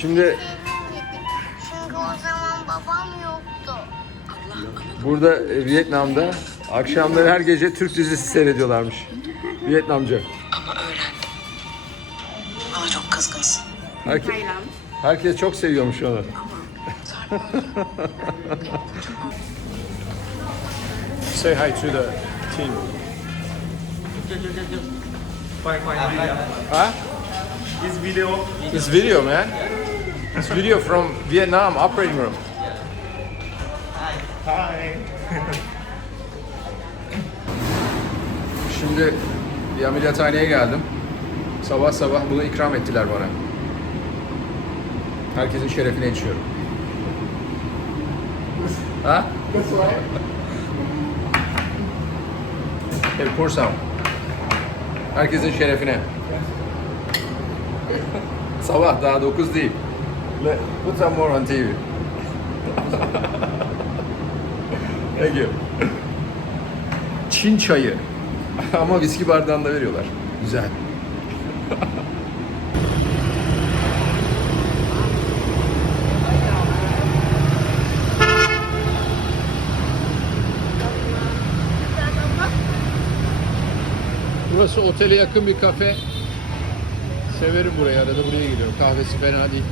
Şimdi Çünkü o zaman babam yoktu. burada e, Vietnam'da akşamları her gece Türk dizisi seyrediyorlarmış. Vietnamca. Ama öğren. Bana çok kızgınsın. Herkes, herkes çok seviyormuş onu. Say hi to the team. Huh? This video It's video man. It's video from Vietnam operating room. Hi. Şimdi bir ameliyathaneye geldim. Sabah sabah bunu ikram ettiler bana. Herkesin şerefine içiyorum. Ha? Hey, pour some. Herkesin şerefine. Sabah daha 9 değil. Let, put some more on TV. Thank you. Çin çayı. Ama viski bardağında veriyorlar. Güzel. Burası otele yakın bir kafe. Severim burayı arada buraya geliyorum. Kahvesi fena değil.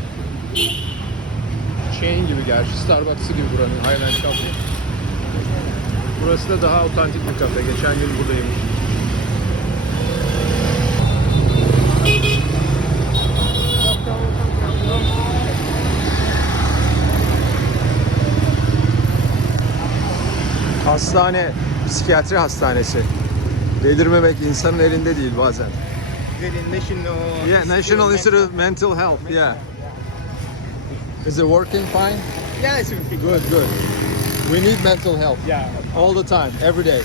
Chain gibi gerçi. Starbucks'ı gibi buranın Highland Cafe. Burası da daha otantik bir kafe. Geçen gün buradaymış. Hastane, psikiyatri hastanesi. Delirmemek insanın elinde değil bazen. national. Yeah, National Institute of Mental Health. Yeah. Is it working fine? Yeah, it's okay. Good, good. We need mental health Yeah. all the time, every day.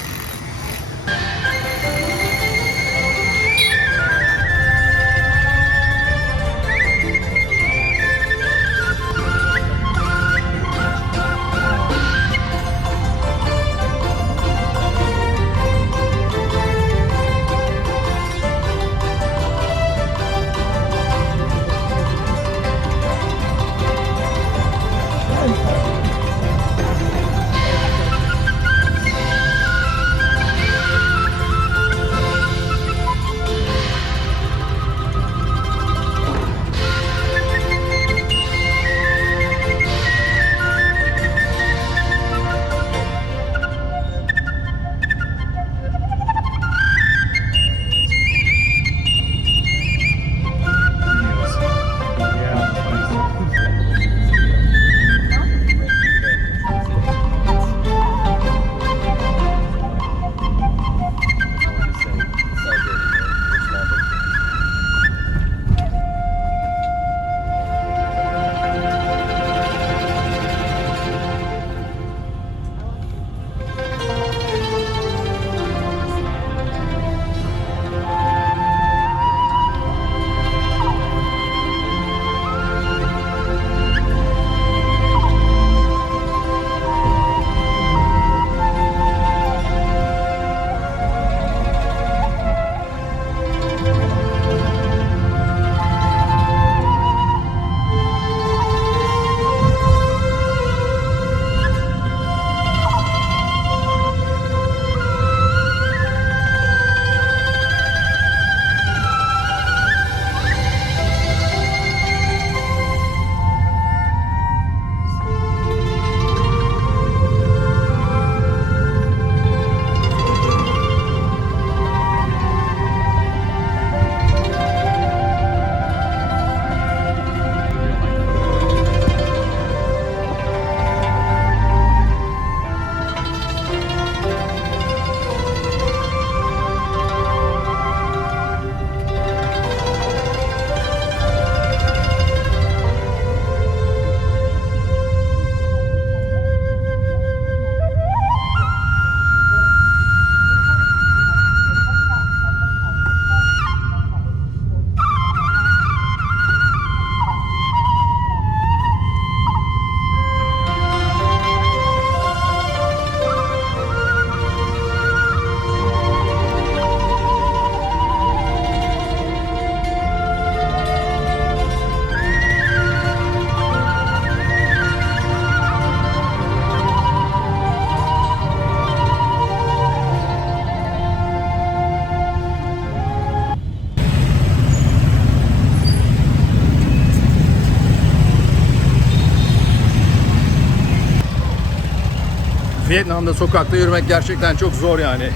Vietnam'da sokakta yürümek gerçekten çok zor yani.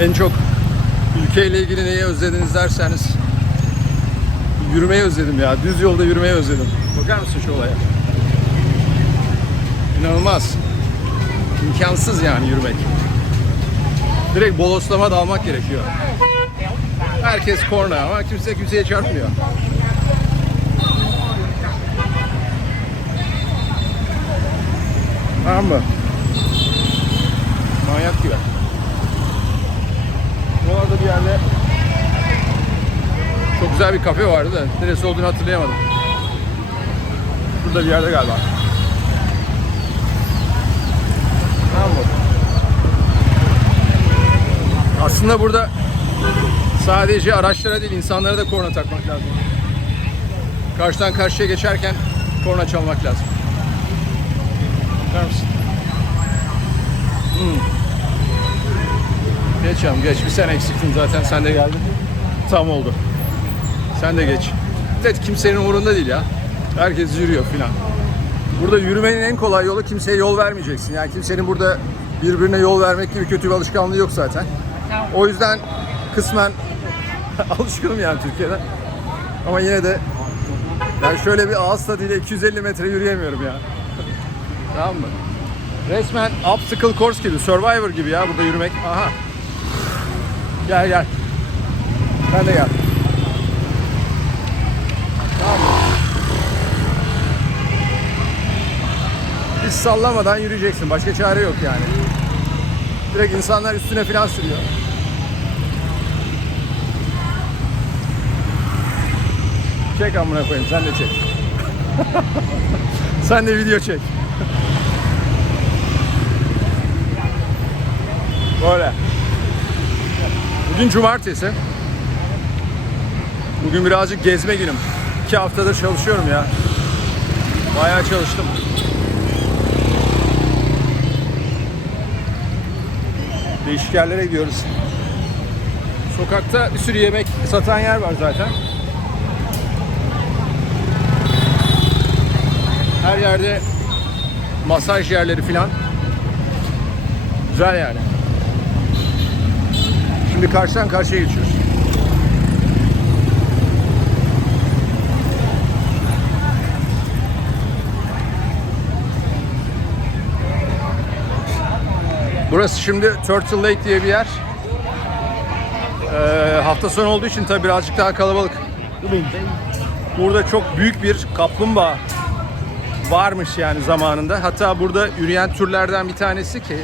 En çok ülkeyle ilgili neyi özlediniz derseniz yürümeyi özledim ya. Düz yolda yürümeyi özledim. Bakar mısın şu olaya? İnanılmaz. İmkansız yani yürümek. Direkt boloslama dalmak gerekiyor. Herkes korna ama kimse kimseye çarpmıyor. Tamam mı? Manyak gibi. Bu arada bir yerde çok güzel bir kafe vardı da neresi olduğunu hatırlayamadım. Burada bir yerde galiba. Tamam mı? Aslında burada sadece araçlara değil insanlara da korna takmak lazım. Karşıdan karşıya geçerken korna çalmak lazım. Bakar? Geç canım geç. Bir sen eksiktin zaten. Sen de geldin. Tam oldu. Sen de geç. Evet kimsenin umurunda değil ya. Herkes yürüyor filan. Burada yürümenin en kolay yolu kimseye yol vermeyeceksin. Yani kimsenin burada birbirine yol vermek gibi kötü bir alışkanlığı yok zaten. O yüzden kısmen alışkınım yani Türkiye'den. Ama yine de ben şöyle bir ağız tadıyla 250 metre yürüyemiyorum ya. tamam mı? Resmen obstacle course gibi, Survivor gibi ya burada yürümek. Aha. Gel gel. Sen de gel. Tamam mı? Hiç sallamadan yürüyeceksin. Başka çare yok yani. Direkt insanlar üstüne falan sürüyor. Çek amına koyayım sen de çek. sen de video çek. Böyle. Bugün cumartesi. Bugün birazcık gezme günüm. İki haftadır çalışıyorum ya. Bayağı çalıştım. Değişik yerlere gidiyoruz. Sokakta bir sürü yemek satan yer var zaten. Her yerde masaj yerleri filan. Güzel yani. Şimdi karşıdan karşıya geçiyoruz. Burası şimdi Turtle Lake diye bir yer. Ee, hafta sonu olduğu için tabii birazcık daha kalabalık. Burada çok büyük bir kaplumbağa varmış yani zamanında. Hatta burada yürüyen türlerden bir tanesi ki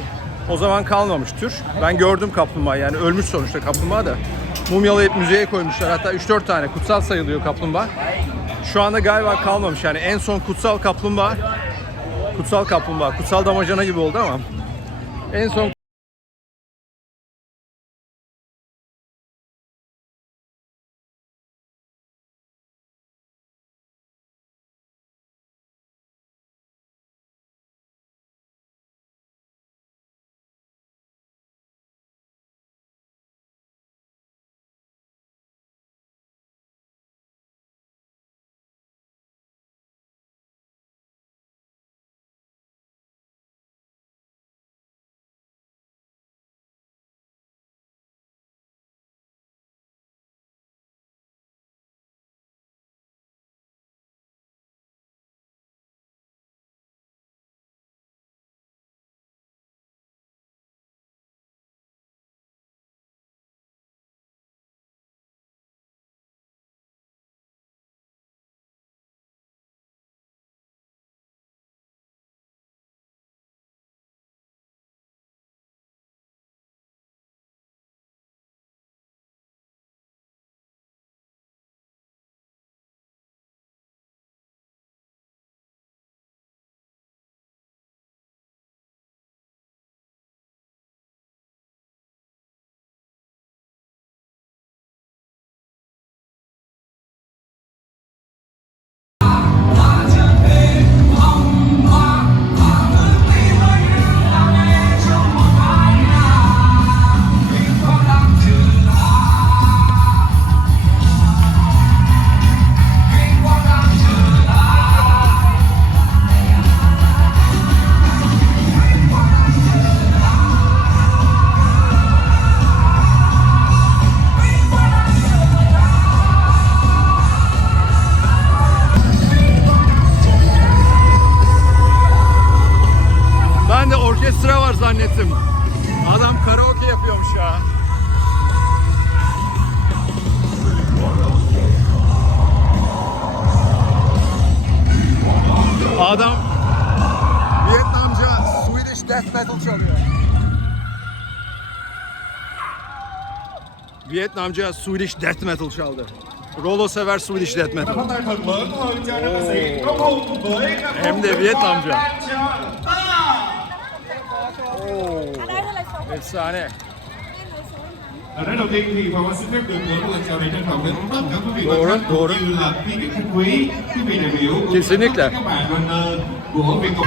o zaman kalmamış tür. Ben gördüm kaplumbağa yani ölmüş sonuçta kaplumbağa da. Mumyalayıp müzeye koymuşlar. Hatta 3-4 tane kutsal sayılıyor kaplumbağa. Şu anda galiba kalmamış yani en son kutsal kaplumbağa kutsal kaplumbağa, kutsal damacana gibi oldu ama en son Milletim. Adam karaoke yapıyormuş ya. Adam Vietnamca Swedish Death Metal çalıyor. Vietnamca Swedish Death Metal çaldı. Rolo sever Swedish Death Metal. Oo. Hem de Vietnamca. Ta. Efsane. Ở đây đầu tiên thì Hoàng Anh xin phép được gửi lời chào trân trọng đến tất cả quý vị và các cũng như là quý vị khách quý, quý vị đại biểu như Kesinlikle. các bạn runner của Việt Cộng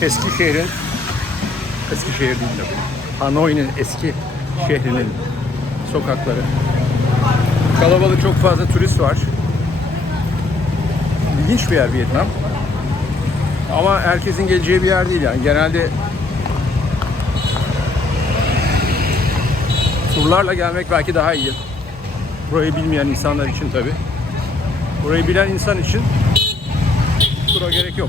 Eskişehir'in Eskişehir değil tabii. Hanoi'nin eski şehrinin sokakları. Kalabalık çok fazla turist var. İlginç bir yer Vietnam. Ama herkesin geleceği bir yer değil yani. Genelde turlarla gelmek belki daha iyi. Burayı bilmeyen insanlar için tabii. Burayı bilen insan için tura gerek yok.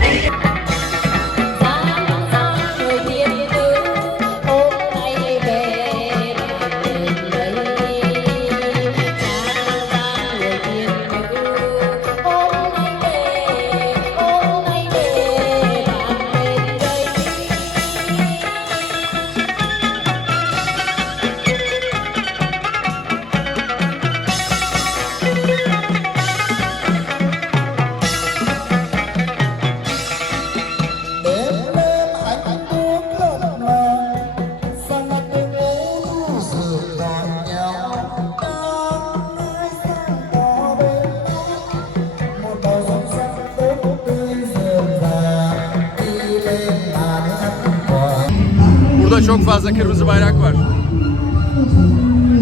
Çok fazla kırmızı bayrak var.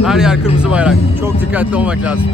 Her yer kırmızı bayrak. Çok dikkatli olmak lazım.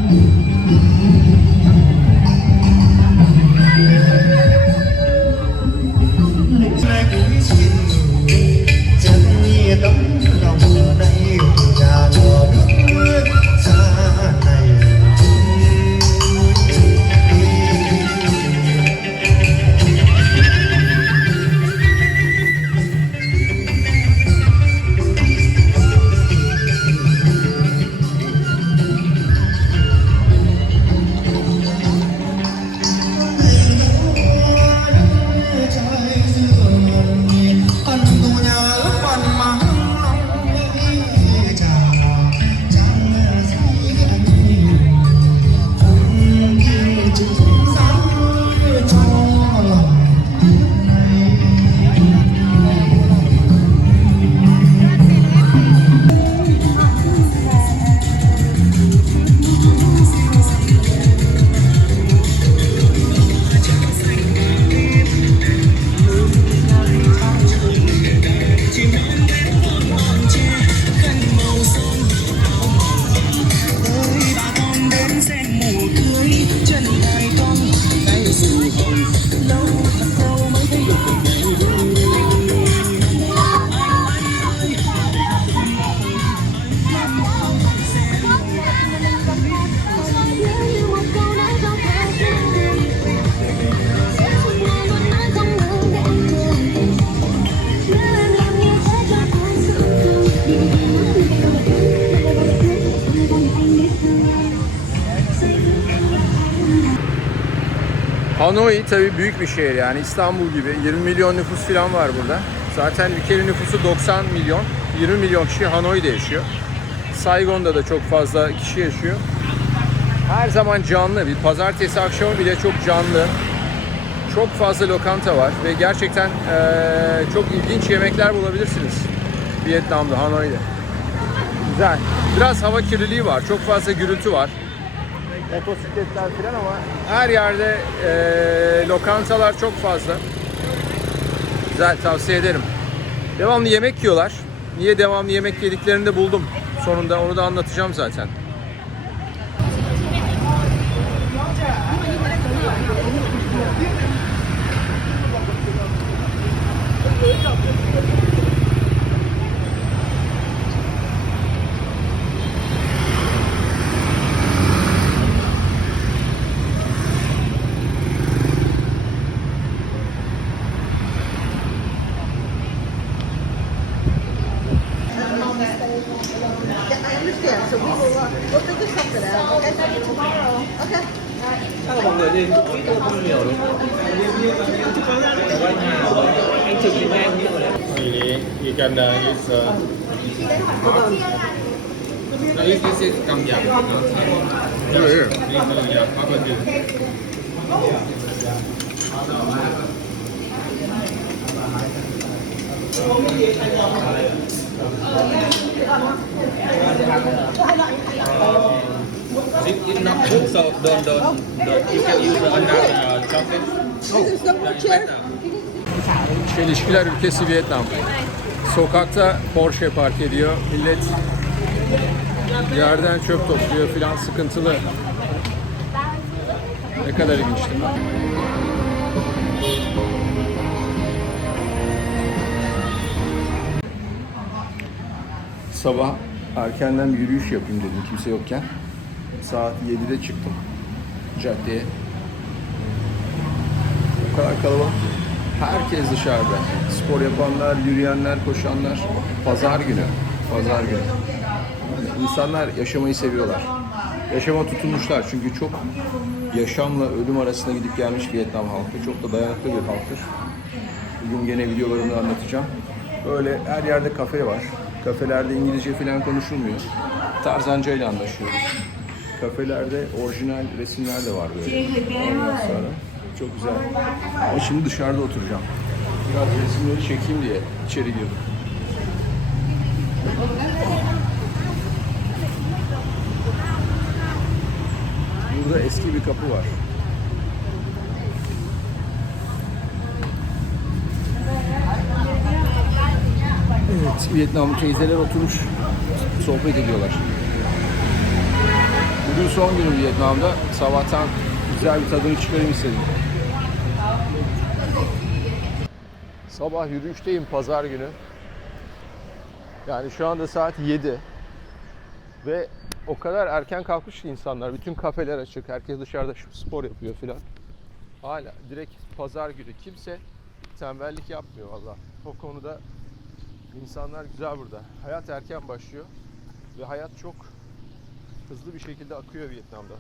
Hanoi tabii büyük bir şehir yani İstanbul gibi 20 milyon nüfus falan var burada. Zaten ülkenin nüfusu 90 milyon. 20 milyon kişi Hanoi'de yaşıyor. Saigon'da da çok fazla kişi yaşıyor. Her zaman canlı. Bir pazartesi akşamı bile çok canlı. Çok fazla lokanta var ve gerçekten eee, çok ilginç yemekler bulabilirsiniz. Vietnam'da, Hanoi'de. Güzel. Biraz hava kirliliği var. Çok fazla gürültü var motosikletler falan ama her yerde e, lokantalar çok fazla. Güzel tavsiye ederim. Devamlı yemek yiyorlar. Niye devamlı yemek yediklerini de buldum. Sonunda onu da anlatacağım zaten. Yok yok. it, it not good, so don't, don't, don't. You can use another uh, chocolate. Çelişkiler ülkesi Vietnam. Sokakta Porsche park ediyor. Millet yerden çöp topluyor filan sıkıntılı. Ne kadar ilginç değil mi? Sabah erkenden bir yürüyüş yapayım dedim kimse yokken. Saat 7'de çıktım caddeye. O kadar kalabalık. Herkes dışarıda. Spor yapanlar, yürüyenler, koşanlar. Pazar günü. Pazar günü. İnsanlar yaşamayı seviyorlar. Yaşama tutunmuşlar çünkü çok yaşamla ölüm arasında gidip gelmiş Vietnam halkı. Çok da dayanıklı bir halktır. Bugün gene videolarımda anlatacağım. Böyle her yerde kafe var. Kafelerde İngilizce falan konuşulmuyor. Tarzanca ile anlaşıyoruz. Kafelerde orijinal resimler de var böyle. Sonra çok güzel. Ama şimdi dışarıda oturacağım. Biraz resimleri çekeyim diye içeri girdim. Burada eski bir kapı var. Evet, Vietnamlı teyzeler oturmuş sohbet ediyorlar. Bugün son günüm Vietnam'da. Sabahtan güzel bir tadını çıkarayım istedim. Sabah yürüyüşteyim pazar günü. Yani şu anda saat 7. Ve o kadar erken kalkmış ki insanlar. Bütün kafeler açık. Herkes dışarıda şu spor yapıyor filan. Hala direkt pazar günü. Kimse tembellik yapmıyor valla. O konuda insanlar güzel burada. Hayat erken başlıyor. Ve hayat çok hızlı bir şekilde akıyor Vietnam'da.